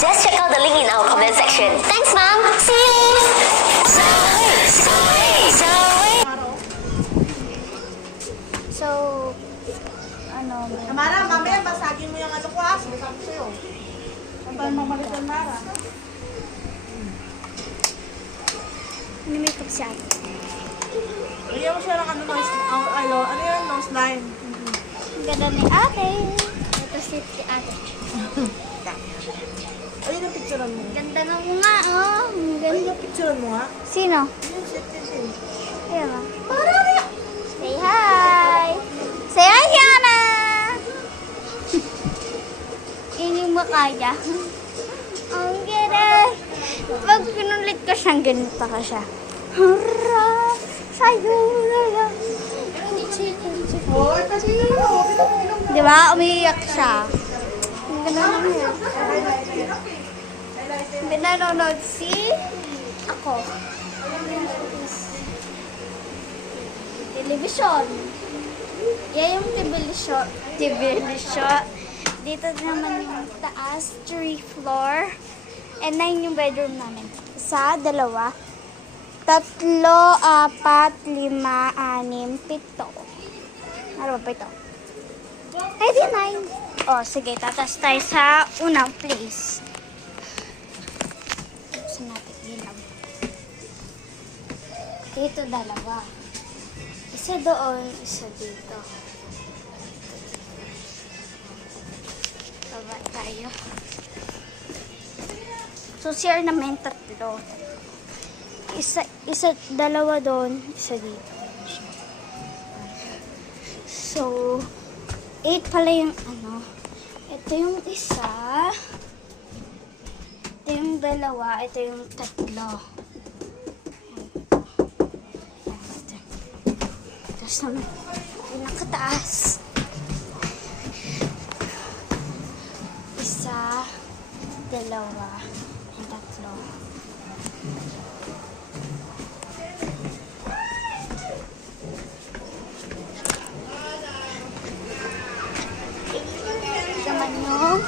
Just check out the link in our comment section. Thanks, Mom. See you. So, ano, Mara, mamaya basagin mo yung ano ko ha. Sabi ko sa'yo. Saan mamalik yung Mara? makeup siya. Bigyan mo siya ng ano, ano yun, nose line. Ang ganda ni ate. Ito si ate. Ayun ang picturean mo. Ganda nga mo nga, oh. Ang Ayun ganda. ang picturean mo ha. Sino? Ayun, shit, shit. Ayan o. Say hi! Say hi, Yana! Yun yung makaya. Ang ganda. Pag pinulit ko siyang ganito ka siya. Hurra! Sa'yo na lang. Hoy, kasi yun. Di ba? Umiiyak siya. Ang ganda naman yan. Pinanonood si ako. Television. Yan yung television. Television. Dito naman yung taas, 3 floor. And 9 yung bedroom namin. Isa, 2, 3, 4, 5, 6, 7. Ano ba ito? Ay, di 9. Oh, sige. Tatas tayo sa unang place. Buksan natin ilaw. Dito 2. Isa doon, isa dito. Baba tayo. So, CR namin 3. Isa, 2 doon, isa dito. So, 8 pala yung ano. Ito yung isa. Ito yung 2. Ito yung 3. Tapos naman, pinakataas. Isa, 2, and 3. Naman yung